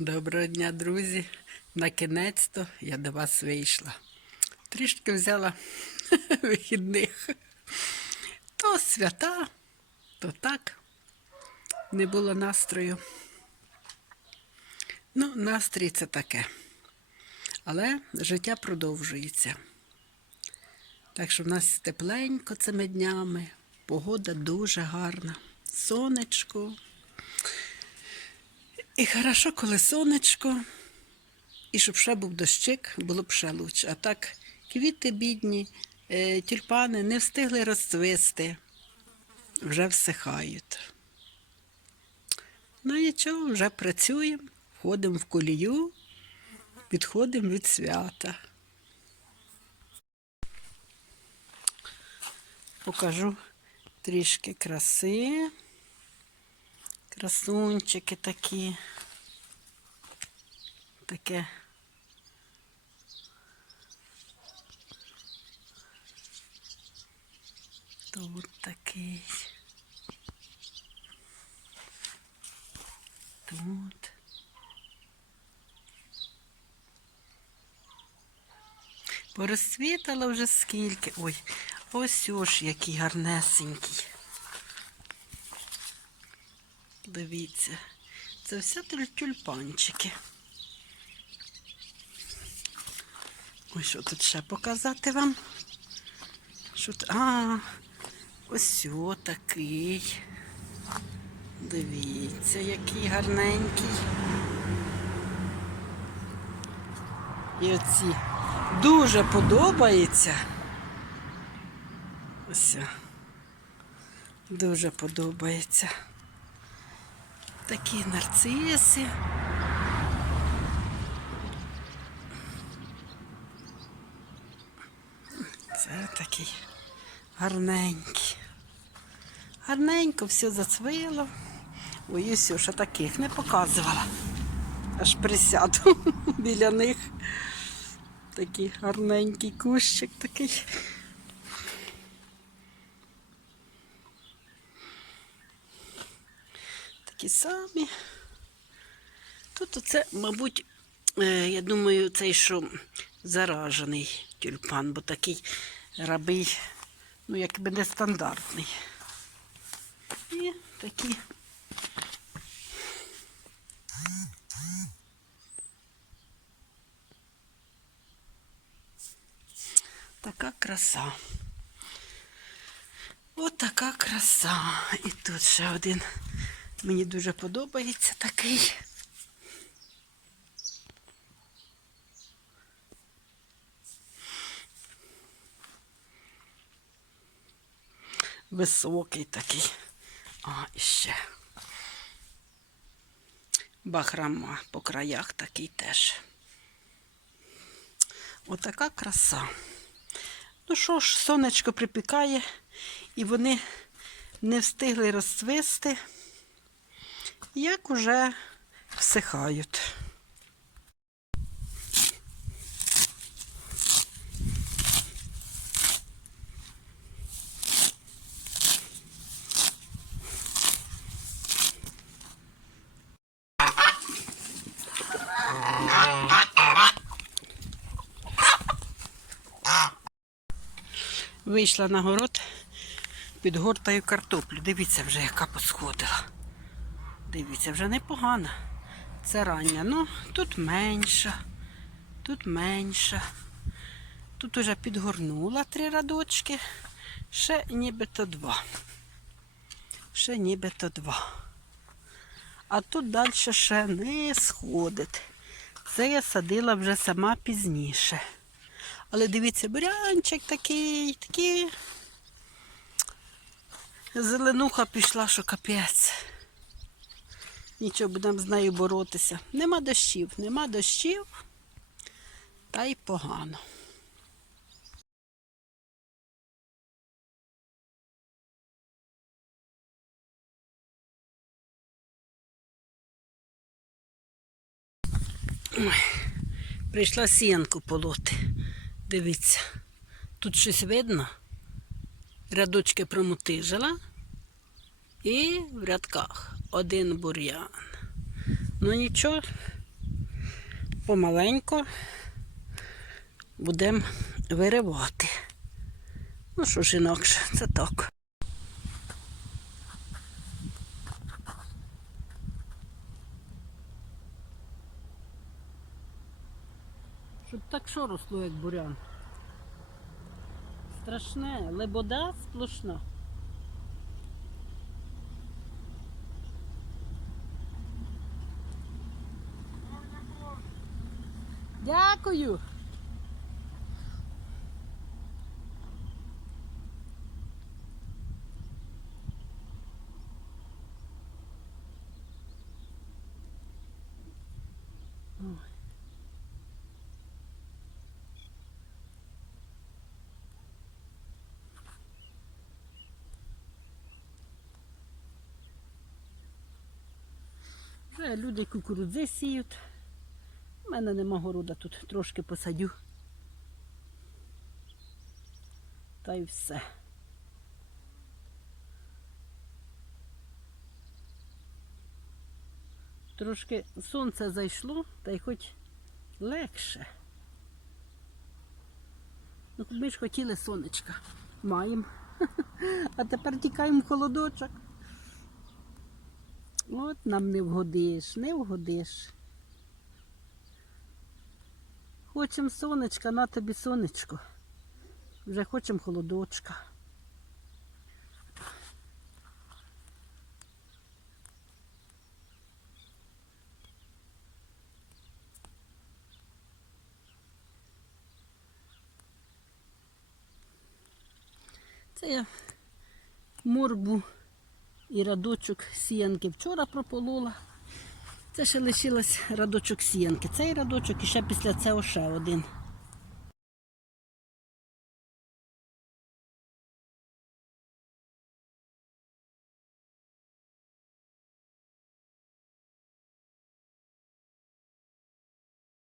Доброго дня, друзі. На кінець-то я до вас вийшла. Трішки взяла вихідних. То свята, то так. Не було настрою. Ну, настрій це таке. Але життя продовжується. Так що в нас тепленько цими днями, погода дуже гарна. Сонечко. І хорошо, коли сонечко, і щоб ще був дощик, було б ще лучше. А так, квіти бідні, е, тюльпани не встигли розцвисти, вже всихають. Ну нічого, вже працюємо, входимо в колію, відходимо від свята. Покажу трішки краси. Красунчики такі. Таке. Тут такий. Тут. Порозцвітало вже скільки. Ой, ось ж який гарнесенький. Дивіться, це все тюль- тюльпанчики. Ой, що тут ще показати вам? Що т- А, ось такий. Дивіться, який гарненький. І оці дуже подобається. Ось. Дуже подобається. Такі нарциси. Це такий гарненький. Гарненько все зацвило. Ой, ось ще таких не показувала. Аж присяду біля них. Такий гарненький кущик такий. Такі самі. Тут оце, мабуть, е, я думаю, цей, що заражений тюльпан, бо такий рабий, ну, якби нестандартний. І такі. Така краса. От краса. І тут ще один. Мені дуже подобається такий. Високий такий. А, і ще. Бахрама по краях такий теж. Отака краса. Ну що ж, сонечко припікає, і вони не встигли розцвисти, як уже всихають. Вийшла на город, підгортаю картоплю. Дивіться вже, яка посходила. Дивіться, вже непогана. Це рання. Ну, тут менша, тут менша. Тут уже підгорнула три радочки. Ще нібито два. Ще нібито два. А тут далі ще не сходить. Це я садила вже сама пізніше. Але дивіться, бурянчик такий, такий. Зеленуха пішла, що капець. Нічого, будемо з нею боротися. Нема дощів, нема дощів, та й погано. Прийшла сіянку полоти. Дивіться, тут щось видно. Рядочки промотижила. І в рядках один бур'ян. Ну нічого, помаленько будемо виривати. Ну що ж інакше, це так. Щоб так що росло, як бурян. Страшне, лебода сплошна. Дякую. Ой. Вже люди кукурудзи сіють. У мене нема города, тут трошки посадю. Та й все. Трошки сонце зайшло, та й хоч легше. Ну, ми ж хотіли сонечка. Маємо. А тепер тікаємо в холодочок. От нам не вгодиш, не вгодиш. Хочемо сонечка, на тобі сонечко. Вже хочемо холодочка. Це я морбу і радочок сіянки вчора прополола. Це ще лишилось радочок сіянки. Цей радочок і ще після цього ще один.